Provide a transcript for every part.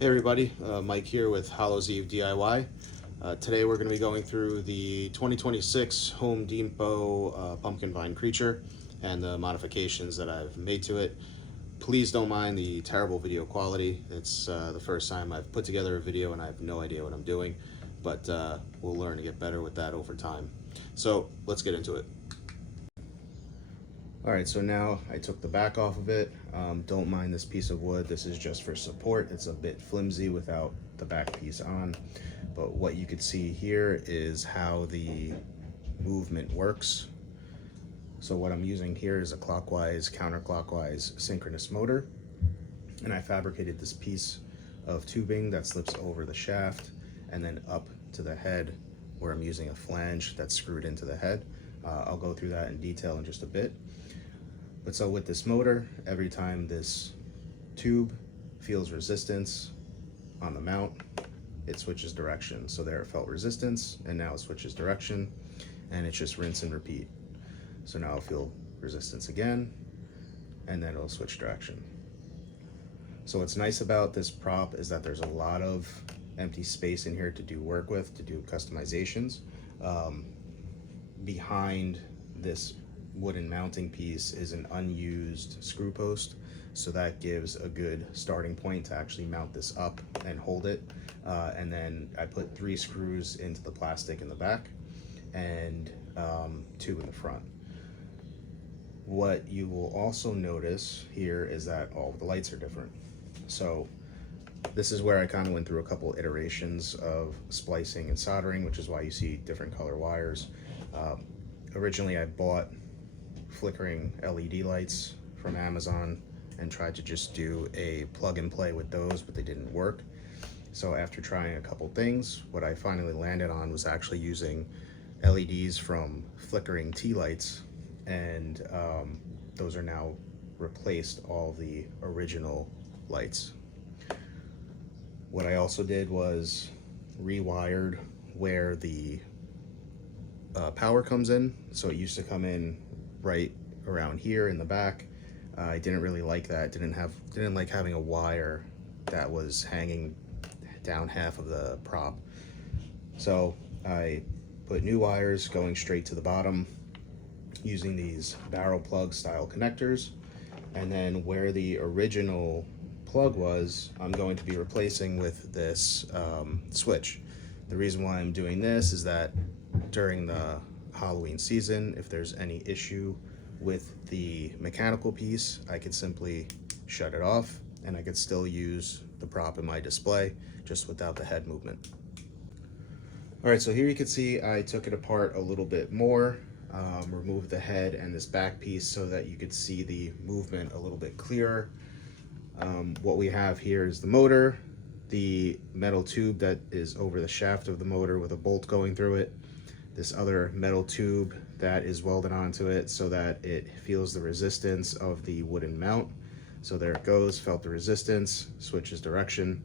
Hey everybody, Mike here with Hallows Eve DIY. Today we're going to be going through the 2026 Home Depot pumpkin vine creature and the modifications that I've made to it. Please don't mind the terrible video quality. It's the first time I've put together a video and I have no idea what I'm doing, but we'll learn to get better with that over time. So let's get into it. Alright, so now I took the back off of it. Don't mind this piece of wood. This is just for support. It's a bit flimsy without the back piece on. But what you can see here is how the movement works. So what I'm using here is a clockwise, counterclockwise synchronous motor. And I fabricated this piece of tubing that slips over the shaft and then up to the head, where I'm using a flange that's screwed into the head. I'll go through that in detail in just a bit. But so with this motor, every time this tube feels resistance on the mount, it switches direction. So there it felt resistance, and now it switches direction, and it's just rinse and repeat. So now I'll feel resistance again, and then it'll switch direction. So what's nice about this prop is that there's a lot of empty space in here to do work with, to do customizations. Behind this wooden mounting piece is an unused screw post, so that gives a good starting point to actually mount this up and hold it. And then I put 3 screws into the plastic in the back and 2 in the front. What you will also notice here is that all of the lights are different. So this is where I kind of went through a couple iterations of splicing and soldering, which is why you see different color wires. Originally I bought flickering LED lights from Amazon and tried to just do a plug and play with those, but they didn't work. So after trying a couple things, what I finally landed on was actually using LEDs from flickering tea lights, and those are now replaced all the original lights. What I also did was rewired where the power comes in. So it used to come in right around here in the back. I didn't really like that. Didn't like having a wire that was hanging down half of the prop. So I put new wires going straight to the bottom using these barrel plug style connectors. And then where the original plug was, I'm going to be replacing with this switch. The reason why I'm doing this is that during the Halloween season, if there's any issue with the mechanical piece, I could simply shut it off and I could still use the prop in my display just without the head movement. All right, so here you can see I took it apart a little bit more, removed the head and this back piece so that you could see the movement a little bit clearer. What we have here is the motor, the metal tube that is over the shaft of the motor with a bolt going through it, this other metal tube that is welded onto it so that it feels the resistance of the wooden mount. So there it goes, felt the resistance, switches direction.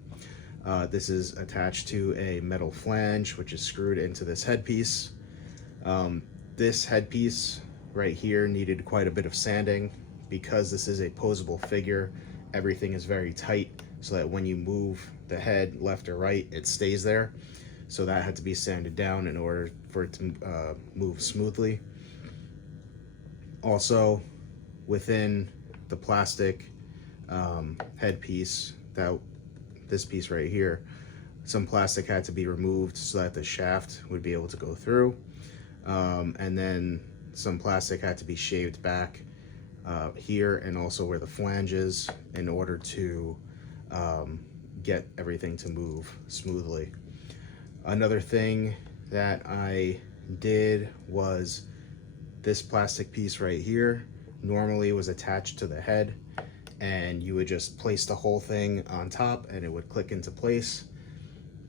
This is attached to a metal flange, which is screwed into this headpiece. This headpiece right here needed quite a bit of sanding. Because this is a posable figure, everything is very tight so that when you move the head left or right, it stays there. So that had to be sanded down in order for it to move smoothly. Also, within the plastic headpiece, this piece right here, some plastic had to be removed so that the shaft would be able to go through. And then some plastic had to be shaved back here and also where the flange is in order to get everything to move smoothly. Another thing that I did was this plastic piece right here normally was attached to the head, and you would just place the whole thing on top and it would click into place.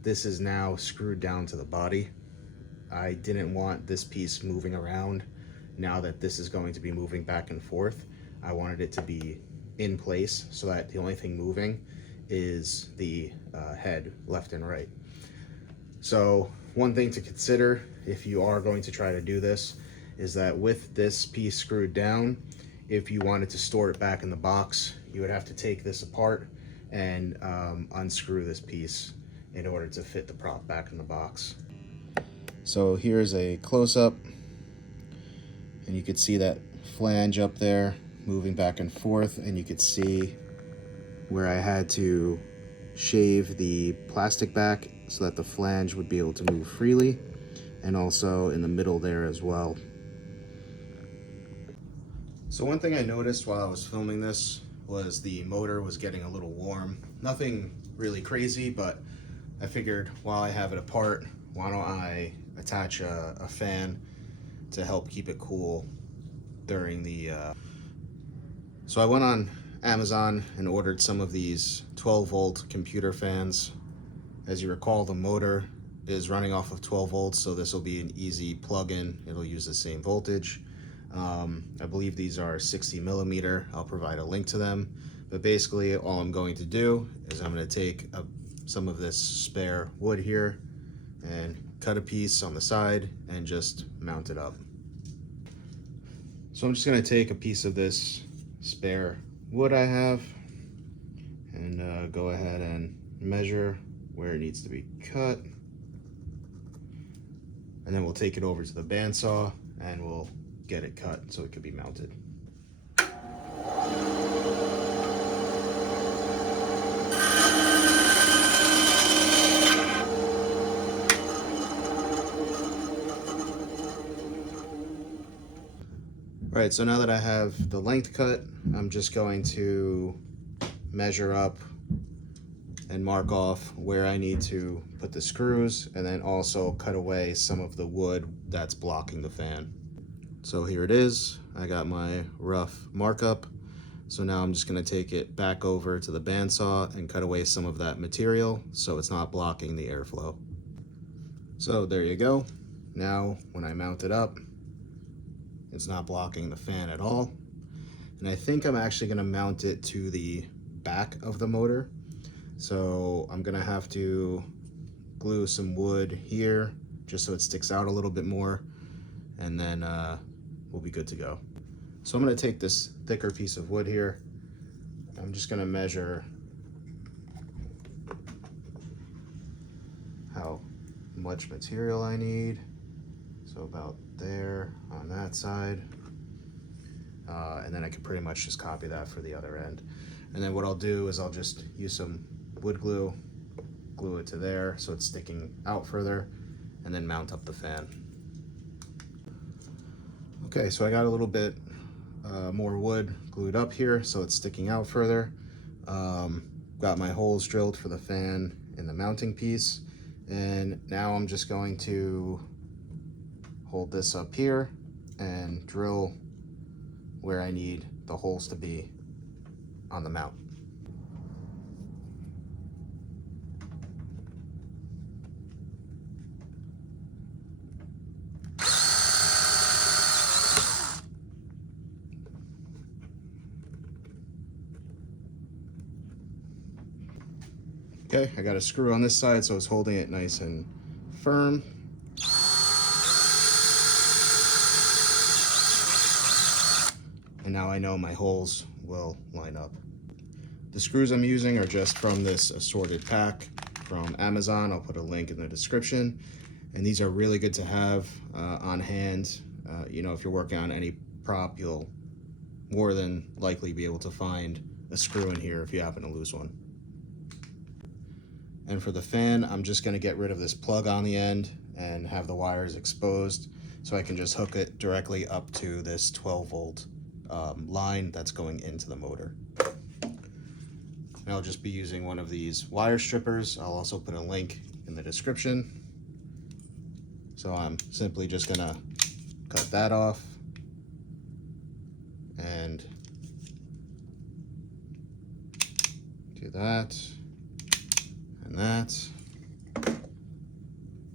This is now screwed down to the body. I didn't want this piece moving around. Now that this is going to be moving back and forth, I wanted it to be in place so that the only thing moving is the head left and right. So one thing to consider if you are going to try to do this is that with this piece screwed down, if you wanted to store it back in the box, you would have to take this apart and unscrew this piece in order to fit the prop back in the box. So here's a close-up, and you could see that flange up there moving back and forth, and you could see where I had to shave the plastic back so that the flange would be able to move freely, and also in the middle there as well. So one thing I noticed while I was filming this was the motor was getting a little warm. Nothing really crazy, but I figured while I have it apart, why don't I attach a fan to help keep it cool during the... So I went on Amazon and ordered some of these 12-volt computer fans. As you recall, the motor is running off of 12 volts, so this will be an easy plug-in. It'll use the same voltage. I believe these are 60 millimeter. I'll provide a link to them. But basically, all I'm going to do is I'm going to take some of this spare wood here and cut a piece on the side and just mount it up. So I'm just going to take a piece of this spare wood I have and go ahead and measure where it needs to be cut. And then we'll take it over to the bandsaw and we'll get it cut so it can be mounted. All right, so now that I have the length cut, I'm just going to measure up and mark off where I need to put the screws, and then also cut away some of the wood that's blocking the fan. So here it is. I got my rough markup. So now I'm just going to take it back over to the bandsaw and cut away some of that material so it's not blocking the airflow. So there you go. Now when I mount it up, it's not blocking the fan at all. And I think I'm actually going to mount it to the back of the motor. So I'm going to have to glue some wood here just so it sticks out a little bit more, and then we'll be good to go. So I'm going to take this thicker piece of wood here. I'm just going to measure how much material I need. So about there on that side. And then I can pretty much just copy that for the other end. And then what I'll do is I'll just use some wood glue, glue it to there so it's sticking out further, and then mount up the fan. Okay, so I got a little bit more wood glued up here so it's sticking out further. Got my holes drilled for the fan in the mounting piece, and now I'm just going to hold this up here and drill where I need the holes to be on the mount. Okay, I got a screw on this side so it's holding it nice and firm. And now I know my holes will line up. The screws I'm using are just from this assorted pack from Amazon. I'll put a link in the description. And these are really good to have on hand. You know, if you're working on any prop, you'll more than likely be able to find a screw in here if you happen to lose one. And for the fan, I'm just gonna get rid of this plug on the end and have the wires exposed so I can just hook it directly up to this 12-volt line that's going into the motor. And I'll just be using one of these wire strippers. I'll also put a link in the description. So I'm simply just gonna cut that off and do that and that.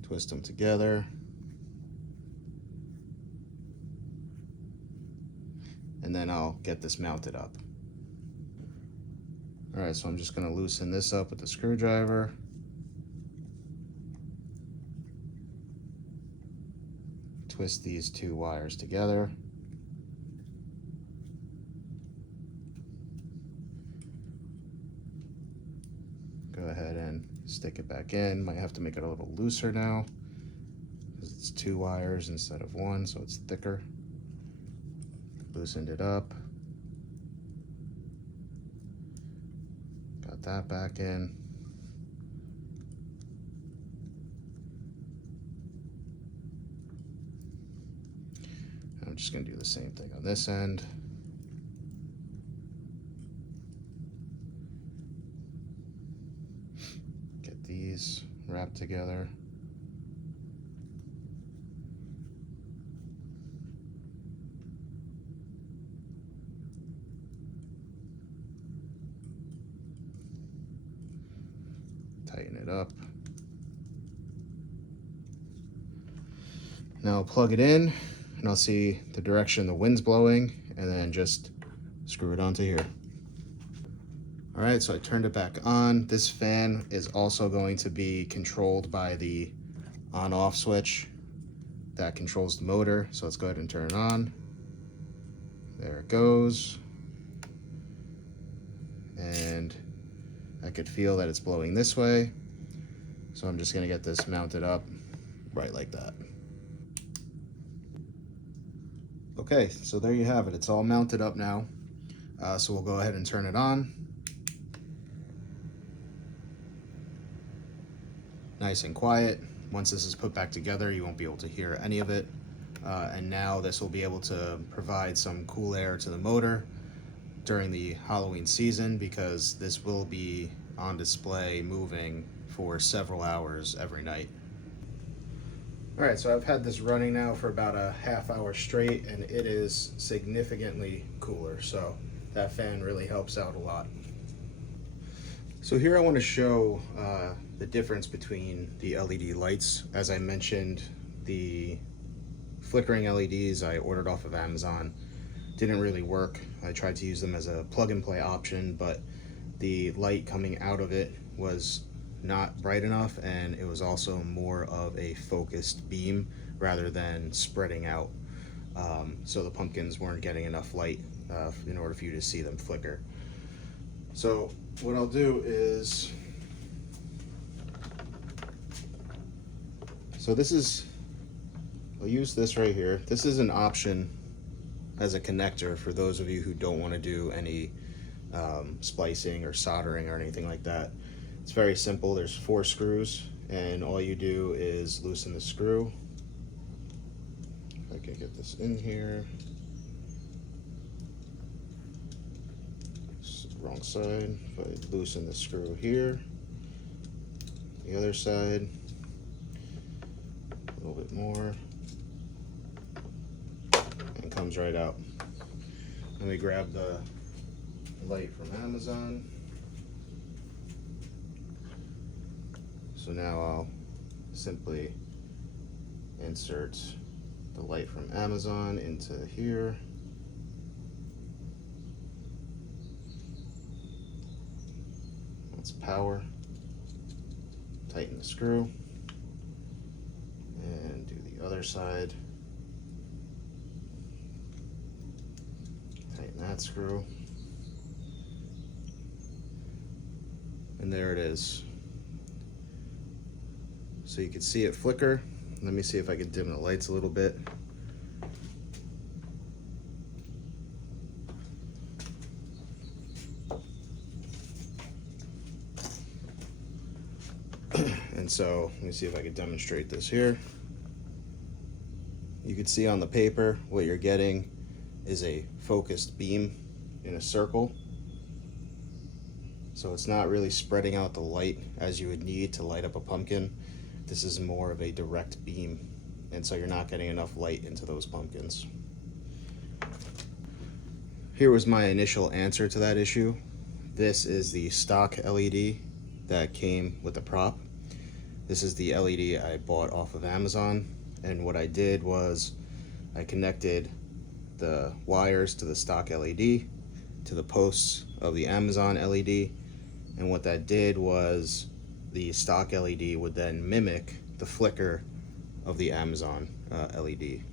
Twist them together. And then I'll get this mounted up. All right, so I'm just gonna loosen this up with the screwdriver. Twist these two wires together. go ahead and stick it back in. Might have to make it a little looser now because it's 2 wires instead of 1, so it's thicker. Loosened it up. Got that back in. I'm just going to do the same thing on this end. Get these wrapped together. Tighten it up. Now I'll plug it in and I'll see the direction the wind's blowing and then just screw it onto here. All right, so I turned it back on. This fan is also going to be controlled by the on-off switch that controls the motor. So let's go ahead and turn it on. There it goes. And I could feel that it's blowing this way. So I'm just gonna get this mounted up right like that. Okay, so there you have it. It's all mounted up now. So we'll go ahead and turn it on. Nice and quiet. Once this is put back together, you won't be able to hear any of it. And now this will be able to provide some cool air to the motor during the Halloween season, because this will be on display moving for several hours every night. All right, so I've had this running now for about a half hour straight, and it is significantly cooler. So that fan really helps out a lot. So here I want to show the difference between the LED lights. As I mentioned, the flickering LEDs I ordered off of Amazon didn't really work. I tried to use them as a plug and play option, but the light coming out of it was not bright enough, and it was also more of a focused beam rather than spreading out. So the pumpkins weren't getting enough light in order for you to see them flicker. So what I'll do is, I'll use this right here. This is an option as a connector for those of you who don't want to do any splicing or soldering or anything like that. It's very simple. There's 4 screws, and all you do is loosen the screw. If I can get this in here. It's the wrong side. If I loosen the screw here, the other side, a little bit more, and comes right out. Let me grab the light from Amazon. So now I'll simply insert the light from Amazon into here. That's power. Tighten the screw and do the other side. Tighten that screw. And there it is. So you can see it flicker. Let me see if I can dim the lights a little bit. And so let me see if I can demonstrate this here. You can see on the paper what you're getting is a focused beam in a circle. So it's not really spreading out the light as you would need to light up a pumpkin. This is more of a direct beam, and so you're not getting enough light into those pumpkins. Here was my initial answer to that issue. This is the stock LED that came with the prop. This is the LED I bought off of Amazon, and what I did was I connected the wires to the stock LED to the posts of the Amazon LED, and what that did was the stock LED would then mimic the flicker of the Amazon LED.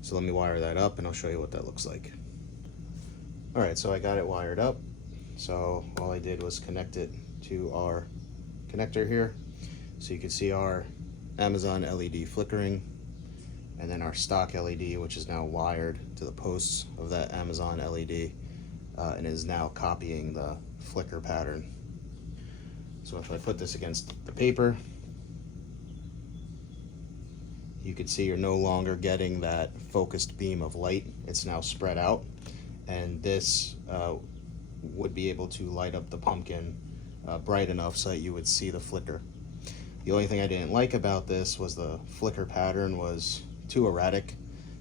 So let me wire that up and I'll show you what that looks like. All right, so I got it wired up. So all I did was connect it to our connector here. So you can see our Amazon LED flickering, and then our stock LED, which is now wired to the posts of that Amazon LED, and is now copying the flicker pattern. So if I put this against the paper, you can see you're no longer getting that focused beam of light. It's now spread out, and this would be able to light up the pumpkin bright enough so that you would see the flicker. The only thing I didn't like about this was the flicker pattern was too erratic,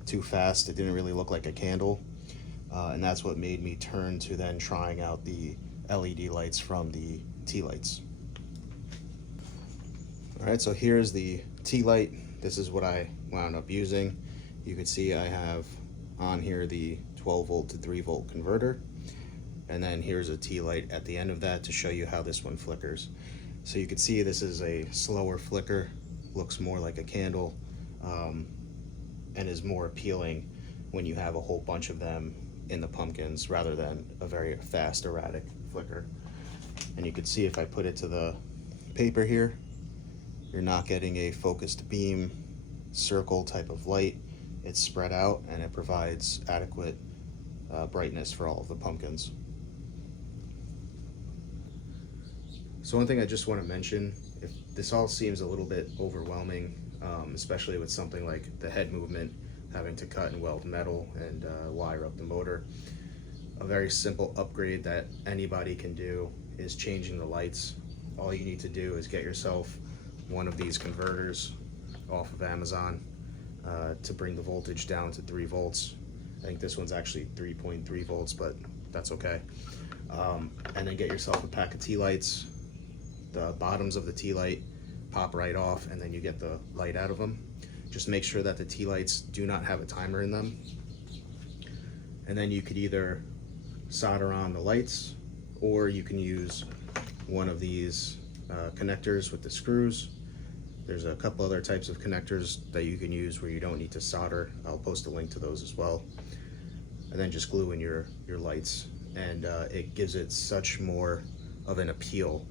too fast. It didn't really look like a candle, and that's what made me turn to then trying out the LED lights from the tea lights. All right, so here's the tea light. This is what I wound up using. You can see I have on here the 12 volt to 3 volt converter, and then here's a tea light at the end of that to show you how this one flickers. So you can see this is a slower flicker, looks more like a candle, and is more appealing when you have a whole bunch of them in the pumpkins rather than a very fast erratic flicker. And you can see if I put it to the paper here, you're not getting a focused beam circle type of light. It's spread out and it provides adequate brightness for all of the pumpkins. So one thing I just want to mention, if this all seems a little bit overwhelming, especially with something like the head movement, having to cut and weld metal and wire up the motor, a very simple upgrade that anybody can do is changing the lights. All you need to do is get yourself one of these converters off of Amazon to bring the voltage down to 3 volts. I think this one's actually 3.3 volts, but that's okay. And then get yourself a pack of tea lights. The bottoms of the tea light pop right off, and then you get the light out of them. Just make sure that the tea lights do not have a timer in them. And then you could either solder on the lights, or you can use one of these connectors with the screws. There's a couple other types of connectors that you can use where you don't need to solder. I'll post a link to those as well. And then just glue in your lights, and it gives it such more of an appeal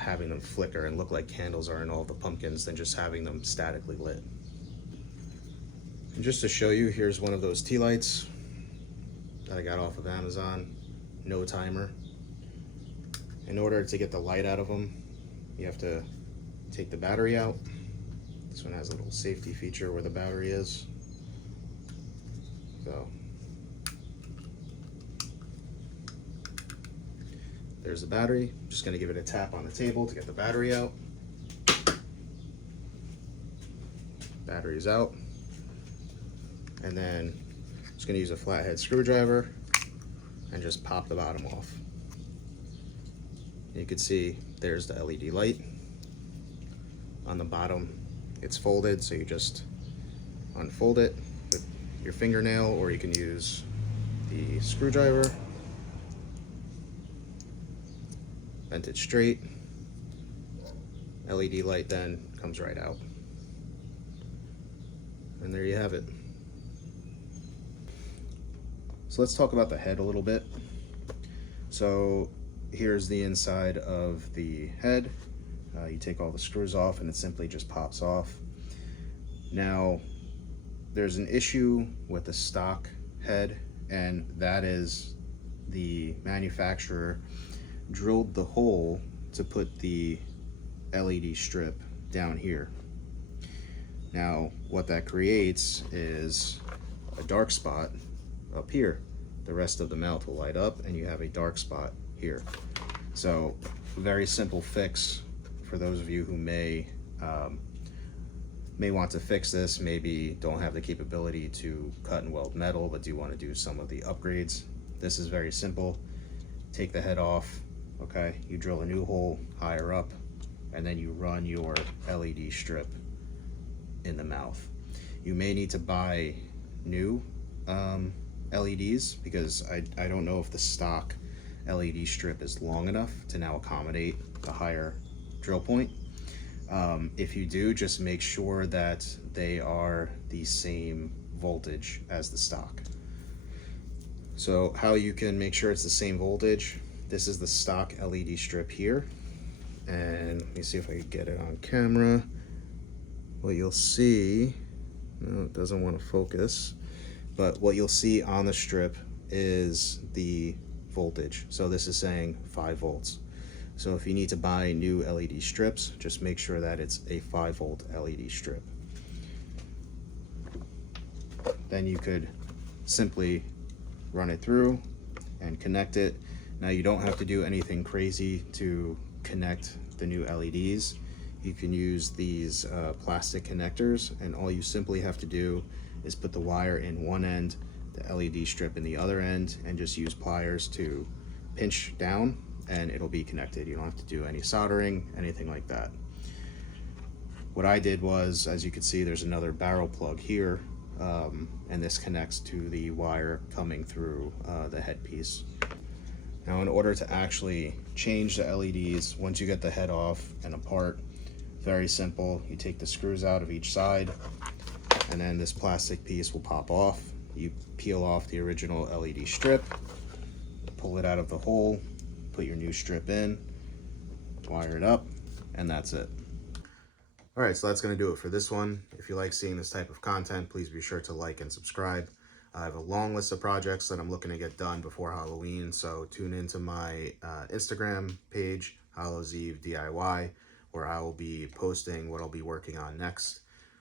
having them flicker and look like candles are in all the pumpkins than just having them statically lit. And just to show you, here's one of those tea lights that I got off of Amazon, no timer. In order to get the light out of them, you have to take the battery out. This one has a little safety feature where the battery is. So there's the battery. Just going to give it a tap on the table to get the battery out. Battery's out. And then I'm just going to use a flathead screwdriver and just pop the bottom off. You can see there's the LED light. On the bottom, it's folded, so you just unfold it with your fingernail, or you can use the screwdriver. Bent it straight. LED light then comes right out. And there you have it. So let's talk about the head a little bit. So here's the inside of the head. You take all the screws off and it simply just pops off. Now, there's an issue with the stock head, and that is the manufacturer drilled the hole to put the LED strip down here. Now, what that creates is a dark spot up here. The rest of the mouth will light up and you have a dark spot here. So, very simple fix for those of you who may want to fix this, maybe don't have the capability to cut and weld metal, but do want to do some of the upgrades. This is very simple. Take the head off, okay? You drill a new hole higher up, and then you run your LED strip in the mouth. You may need to buy new LEDs, because I don't know if the stock LED strip is long enough to now accommodate the higher drill point. If you do, just make sure that they are the same voltage as the stock. So how you can make sure it's the same voltage This is the stock LED strip here. And let me see if I can get it on camera. What you'll see, no, it doesn't want to focus, but what you'll see on the strip is the voltage. So this is saying 5 volts. So if you need to buy new LED strips, just make sure that it's a 5-volt LED strip. Then you could simply run it through and connect it. Now you don't have to do anything crazy to connect the new LEDs. You can use these plastic connectors, and all you simply have to do is put the wire in one end, the LED strip in the other end, and just use pliers to pinch down and it'll be connected. You don't have to do any soldering, anything like that. What I did was, as you can see, there's another barrel plug here, and this connects to the wire coming through the headpiece. Now, in order to actually change the LEDs, once you get the head off and apart, very simple. You take the screws out of each side, and then this plastic piece will pop off. You peel off the original LED strip, pull it out of the hole, put your new strip in, wire it up, and that's it. All right, so that's going to do it for this one. If you like seeing this type of content, please be sure to like and subscribe. I have a long list of projects that I'm looking to get done before Halloween, so tune into my Instagram page, Hallows Eve DIY, where I will be posting what I'll be working on next.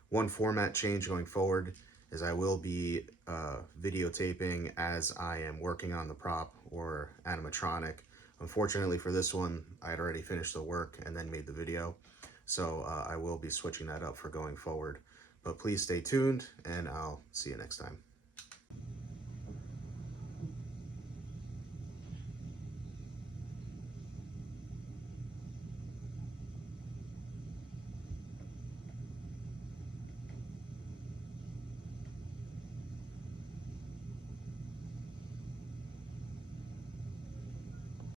One format change going forward is I will be videotaping as I am working on the prop or animatronic. Unfortunately for this one, I had already finished the work and then made the video. So I will be switching that up for going forward. But please stay tuned, and I'll see you next time.